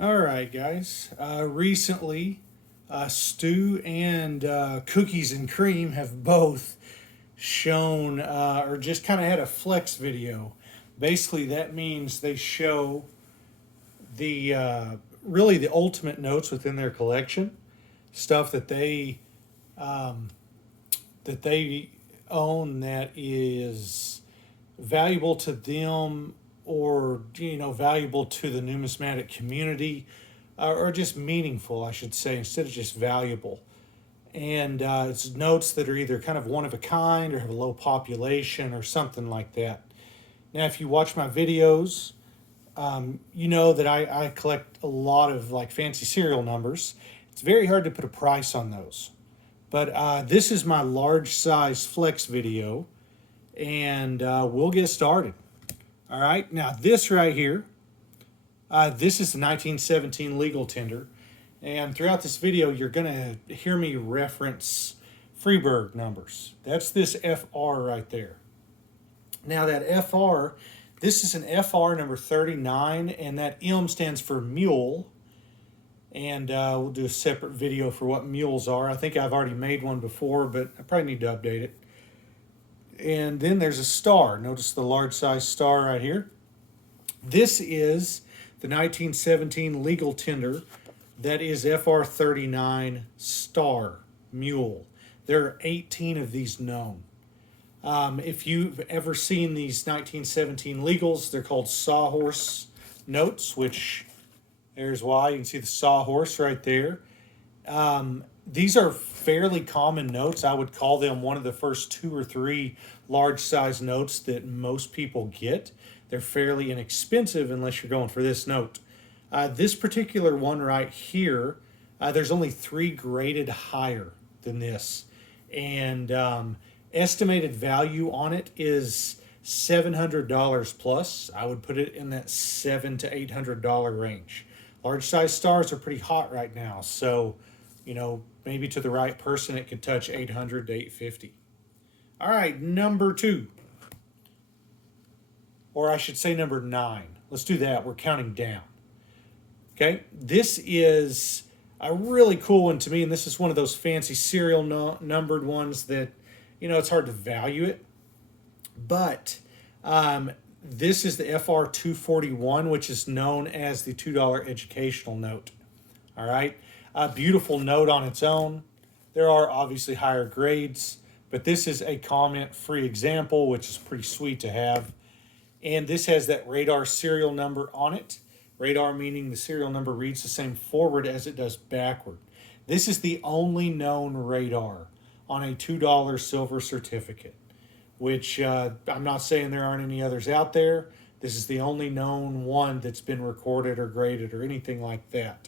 All right, guys. Recently, Stu and Cookies and Cream have both shown or just kind of had a flex video. Basically, that means they show the really the ultimate notes within their collection, stuff um, that they own that is valuable to them or valuable to the numismatic community or just meaningful, I should say, instead of just valuable. And it's notes that are either kind of one of a kind or have a low population or something like that. Now, if you watch my videos, you know that I collect a lot of like fancy serial numbers. It's very hard to put a price on those. But this is my large size flex video, and we'll get started. All right, now this right here, this is the 1917 legal tender. And throughout this video, you're going to hear me reference Freeburg numbers. That's this FR right there. Now that FR, this is an FR number 39, and that M stands for mule. And we'll do a separate video for what mules are. I think I've already made one before, but I probably need to update it. And then there's a star. Notice the large size star right here. This is the 1917 legal tender. That is FR39 star mule. There are 18 of these known. If you've ever seen these 1917 legals, they're called sawhorse notes, which there's why. You can see the sawhorse right there. These are fairly common notes. I would call them one of the first two or three large size notes that most people get. They're fairly inexpensive unless you're going for this note. This particular one right here, there's only 3 graded higher than this. And estimated value on it is $700 plus. I would put it in that $700 to $800 range. Large size stars are pretty hot right now. So, maybe to the right person, it could touch 800 to 850. All right, number 2. Or I should say number 9. Let's do that. We're counting down. Okay, this is a really cool one to me, and this is one of those fancy serial numbered ones that, it's hard to value it. But this is the FR241, which is known as the $2 educational note. All right, a beautiful note on its own. There are obviously higher grades, but this is a comment-free example, which is pretty sweet to have. And this has that radar serial number on it. Radar meaning the serial number reads the same forward as it does backward. This is the only known radar on a $2 silver certificate, which I'm not saying there aren't any others out there. This is the only known one that's been recorded or graded or anything like that.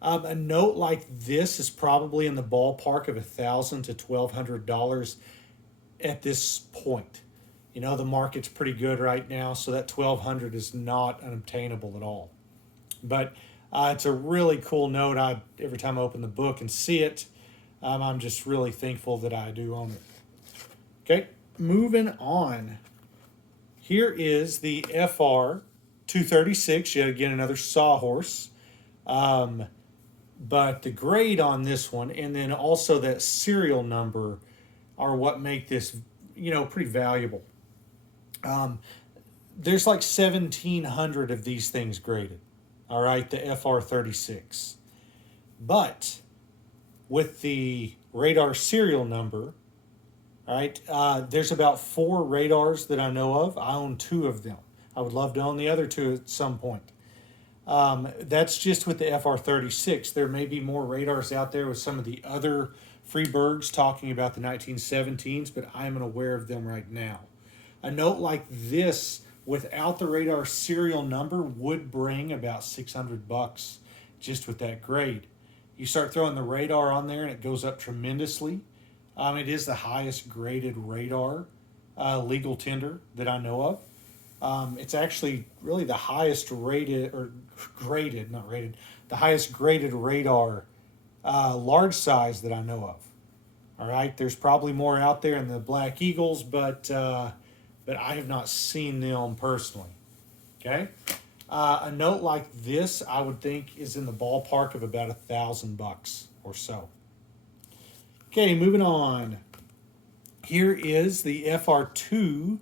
A note like this is probably in the ballpark of $1,000 to $1,200 at this point. The market's pretty good right now, so that $1,200 is not unobtainable at all. But it's a really cool note. Every time I open the book and see it, I'm just really thankful that I do own it. Okay, moving on. Here is the FR236, yet again another sawhorse. But the grade on this one, and then also that serial number, are what make this, pretty valuable. There's like 1,700 of these things graded. All right, the FR36. But with the radar serial number, all right, there's about 4 radars that I know of. I own 2 of them. I would love to own the other 2 at some point. That's just with the FR36. There may be more radars out there with some of the other Freeburgs talking about the 1917s, but I'm unaware of them right now. A note like this without the radar serial number would bring about $600 just with that grade. You start throwing the radar on there and it goes up tremendously. It is the highest graded radar legal tender that I know of. It's actually really the highest rated, or graded, not rated, the highest graded radar large size that I know of. All right, there's probably more out there in the Black Eagles, but I have not seen them personally. Okay, A note like this, I would think, is in the ballpark of about $1,000 or so. Okay, moving on. Here is the FR2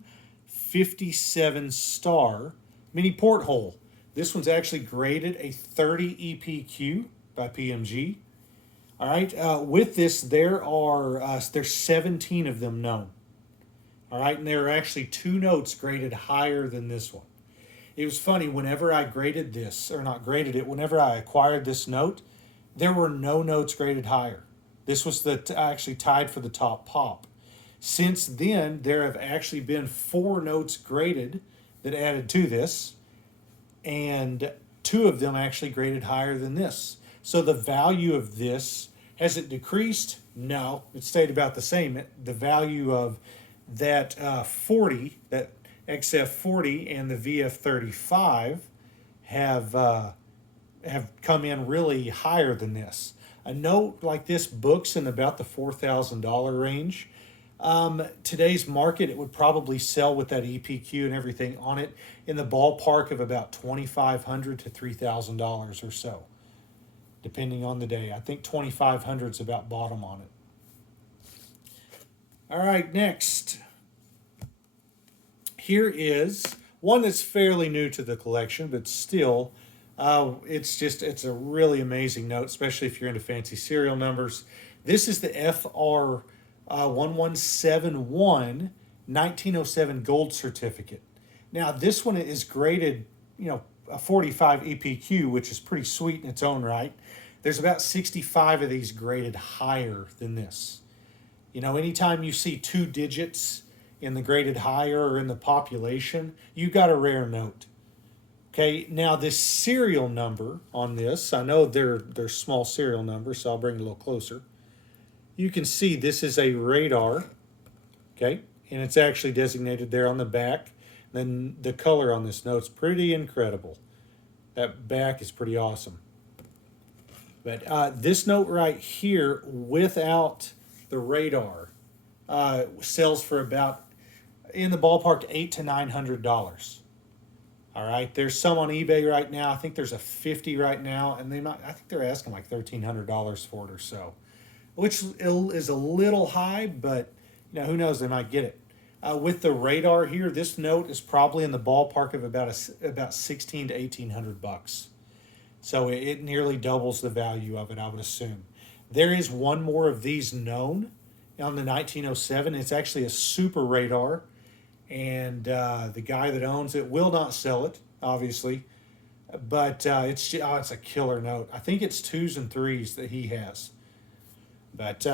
57 star mini porthole. This one's actually graded a 30 EPQ by PMG. All right, with this, there's 17 of them known. All right, and there are actually 2 notes graded higher than this one. It was funny, whenever I graded this, or not graded it, whenever I acquired this note, there were no notes graded higher. This was actually tied for the top pop. Since then, there have actually been 4 notes graded that added to this, and 2 of them actually graded higher than this. So the value of this, has it decreased? No, it stayed about the same. The value of that 40, that XF40 and the VF35 have come in really higher than this. A note like this books in about the $4,000 range. Today's market, it would probably sell with that EPQ and everything on it in the ballpark of about $2,500 to $3,000 or so, depending on the day. I think $2,500 is about bottom on it. All right, next. Here is one that's fairly new to the collection, but still, it's a really amazing note, especially if you're into fancy serial numbers. This is the FR1171 1907 gold certificate. Now, this one is graded, a 45 EPQ, which is pretty sweet in its own right. There's about 65 of these graded higher than this. Anytime you see 2 digits in the graded higher or in the population, you got a rare note. Okay, now this serial number on this, I know they're small serial numbers, so I'll bring it a little closer. You can see this is a radar, okay, and it's actually designated there on the back. Then the color on this note's pretty incredible. That back is pretty awesome. But this note right here, without the radar, sells for about in the ballpark $800 to $900. All right, there's some on eBay right now. I think there's a 50 right now, and I think they're asking like $1,300 for it or so, which is a little high, but who knows? They might get it. With the radar here, this note is probably in the ballpark of about $1,600 to $1,800. So it nearly doubles the value of it, I would assume. There is one more of these known on the 1907. It's actually a super radar, and the guy that owns it will not sell it, obviously. But it's a killer note. I think it's 2s and 3s that he has. But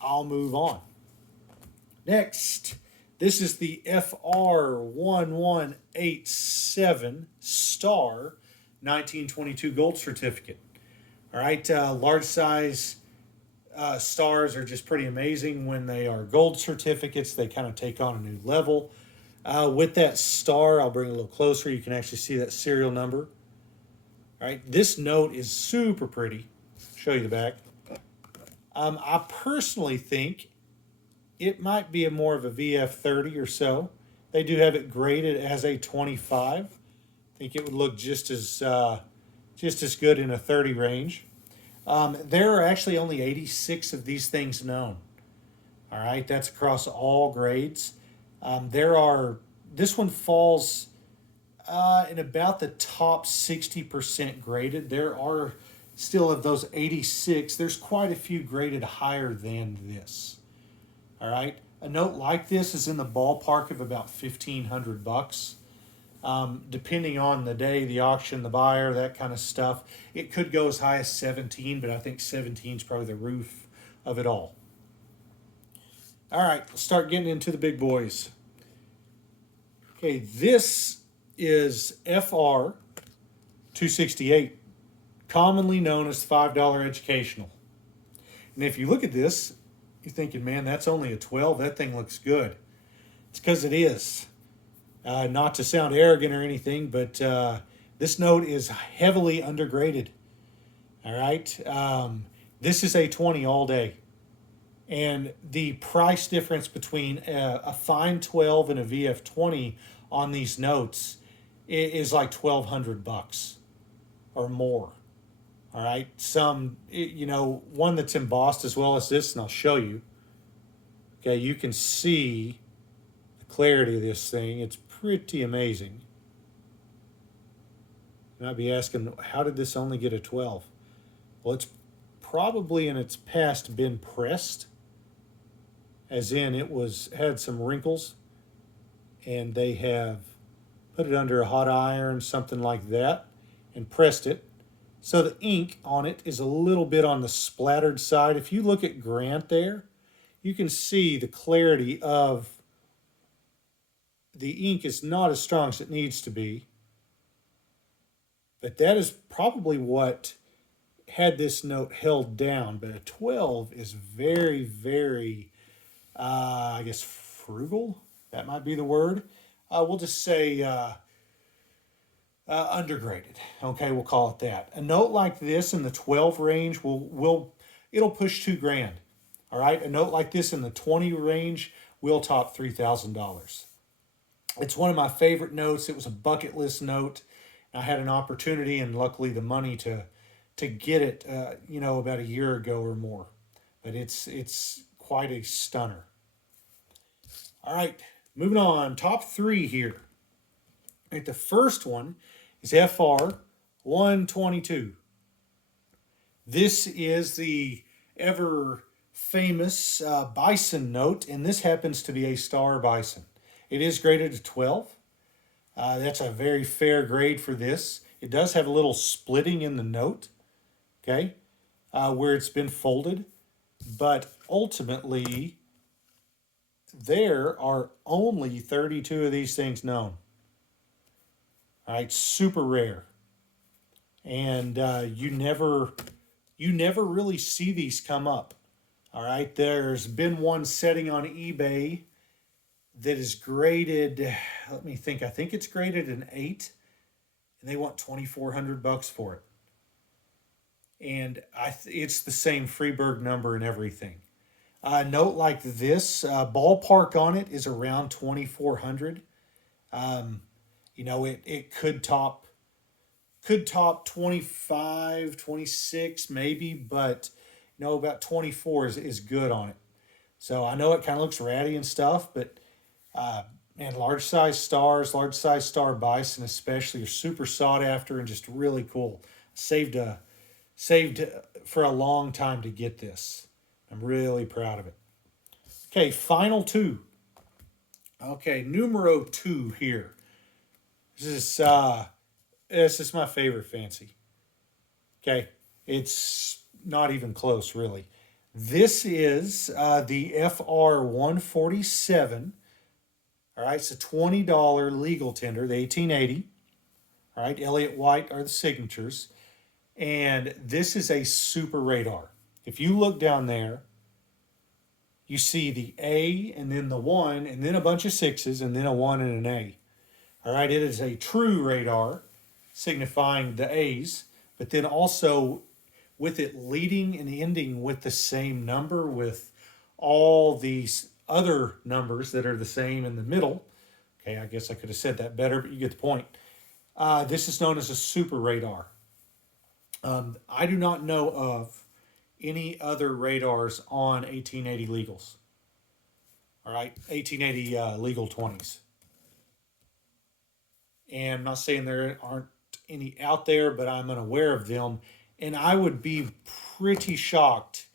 I'll move on. Next, this is the FR1187 Star 1922 gold certificate. All right, large size stars are just pretty amazing. When they are gold certificates, they kind of take on a new level. With that star, I'll bring it a little closer. You can actually see that serial number. All right, this note is super pretty. Show you the back. I personally think it might be more of a VF30 or so. They do have it graded as a 25. I think it would look just as good in a 30 range. There are actually only 86 of these things known. All right, that's across all grades. This one falls in about the top 60% graded. There are still of those 86, there's quite a few graded higher than this. All right, a note like this is in the ballpark of about $1,500. Depending on the day, the auction, the buyer, that kind of stuff. It could go as high as 17, but I think 17 is probably the roof of it all. All right, let's start getting into the big boys. Okay, this is FR268, commonly known as $5 educational. And if you look at this, you're thinking, man, that's only a 12. That thing looks good. It's because it is. Not to sound arrogant or anything, but this note is heavily undergraded. All right. This is a 20 all day. And the price difference between a fine 12 and a VF20 on these notes is like 1,200 bucks or more. All right, some, you know, one that's embossed as well as this, and I'll show you. Okay, you can see the clarity of this thing. It's pretty amazing. You might be asking, how did this only get a 12? Well, it's probably in its past been pressed, as in it was had some wrinkles, and they have put it under a hot iron, something like that, and pressed it. So the ink on it is a little bit on the splattered side. If you look at Grant there, you can see the clarity of the ink is not as strong as it needs to be. But that is probably what had this note held down. But a 12 is very, very, I guess, frugal. That might be the word. We'll just say undergraded. Okay, we'll call it that. A note like this in the 12 range it'll push $2,000. All right, a note like this in the 20 range will top $3,000. It's one of my favorite notes. It was a bucket list note. I had an opportunity and luckily the money to get it, about a year ago or more. But it's quite a stunner. All right, moving on. Top three here. All right, the first one is FR122. This is the ever famous bison note, and this happens to be a star bison. It is graded to 12. That's a very fair grade for this. It does have a little splitting in the note, okay, where it's been folded, but ultimately there are only 32 of these things known. All right, super rare, and you never really see these come up. All right, there's been one setting on eBay that is graded. Let me think. I think it's graded an 8, and they want 2,400 bucks for it. And it's the same Freeburg number and everything. Note like this, ballpark on it is around 2,400. It could top 25, 26 maybe, but about 24 is good on it. So I know it kind of looks ratty and stuff, but man, large size star bison especially are super sought after and just really cool. Saved for a long time to get this. I'm really proud of it. Okay, final two. Okay, numero 2 here. This is my favorite fancy. Okay, it's not even close really. This is the FR147. All right, it's a $20 legal tender, the 1880. All right, Elliott White are the signatures. And this is a super radar. If you look down there, you see the A and then the 1 and then a bunch of 6s and then a 1 and an A. All right, it is a true radar, signifying the A's, but then also with it leading and ending with the same number with all these other numbers that are the same in the middle. Okay, I guess I could have said that better, but you get the point. This is known as a super radar. I do not know of any other radars on 1880 legals. All right, 1880 legal 20s. And I'm not saying there aren't any out there, but I'm unaware of them. And I would be pretty shocked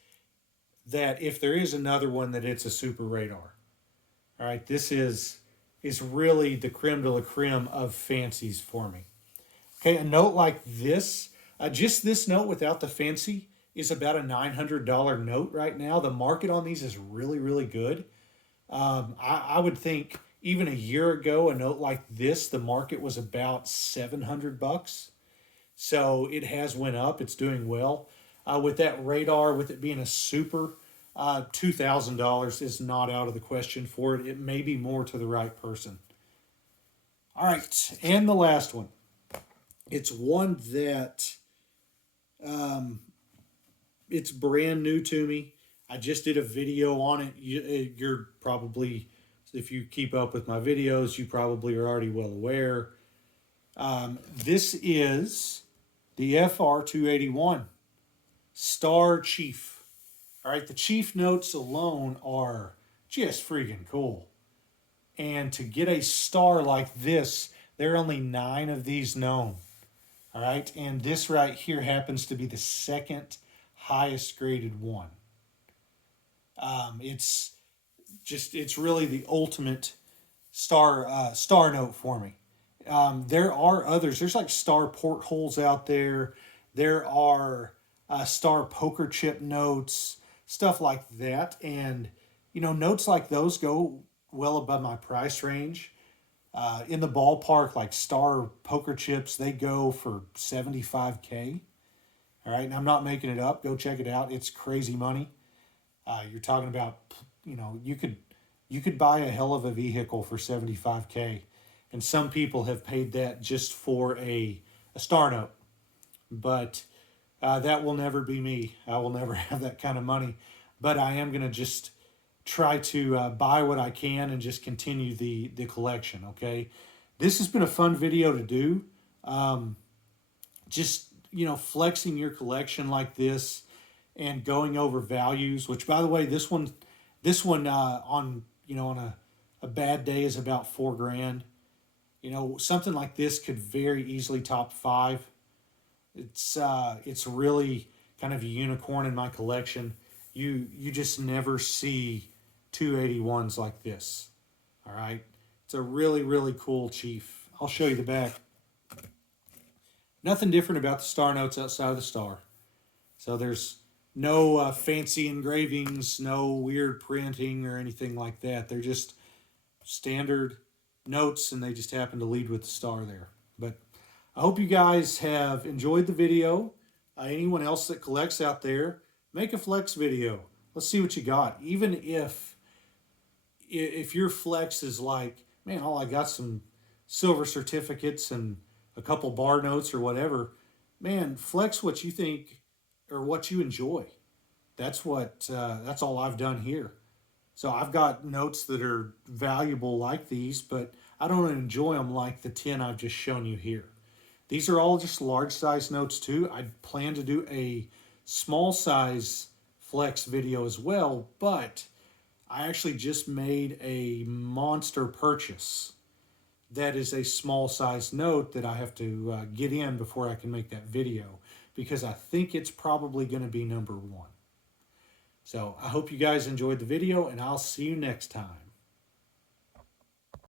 that if there is another one, that it's a super radar. All right, this is really the creme de la creme of fancies for me. Okay, a note like this, just this note without the fancy is about a $900 note right now. The market on these is really, really good. I would think even a year ago, a note like this, the market was about 700 bucks. So it has went up. It's doing well. With that radar, with it being a super, $2,000 is not out of the question for it. It may be more to the right person. All right, and the last one. It's one that it's brand new to me. I just did a video on it. You're probably, if you keep up with my videos, you probably are already well aware. This is the FR281 Star Chief. All right, the Chief notes alone are just freaking cool. And to get a star like this, there are only 9 of these known. All right, and this right here happens to be the second highest graded one. It's really the ultimate star note for me. There are others. There's like star portholes out there. There are star poker chip notes, stuff like that, and notes like those go well above my price range. In the ballpark, like star poker chips, they go for 75K. All right, and I'm not making it up. Go check it out. It's crazy money. You're talking about, you could buy a hell of a vehicle for 75K, and some people have paid that just for a star note. But that will never be me. I will never have that kind of money. But I am gonna just try to buy what I can and just continue the collection. Okay, this has been a fun video to do. Just flexing your collection like this and going over values. Which, by the way, this one on a bad day is about $4 grand. Something like this could very easily top 5. It's really kind of a unicorn in my collection. You just never see 281s like this. All right, it's a really, really cool Chief. I'll show you the back. Nothing different about the star notes outside of the star. So there's no fancy engravings, no weird printing or anything like that. They're just standard notes, and they just happen to lead with the star there. But I hope you guys have enjoyed the video. Anyone else that collects out there, make a flex video. Let's see what you got. Even if your flex is like, man, all I got some silver certificates and a couple bar notes or whatever, man, flex what you think or what you enjoy. That's all I've done here. So I've got notes that are valuable like these, but I don't enjoy them like the 10 I've just shown you here. These are all just large size notes too. I plan to do a small size flex video as well, but I actually just made a monster purchase that is a small size note that I have to get in before I can make that video, because I think it's probably going to be number 1. So I hope you guys enjoyed the video, and I'll see you next time.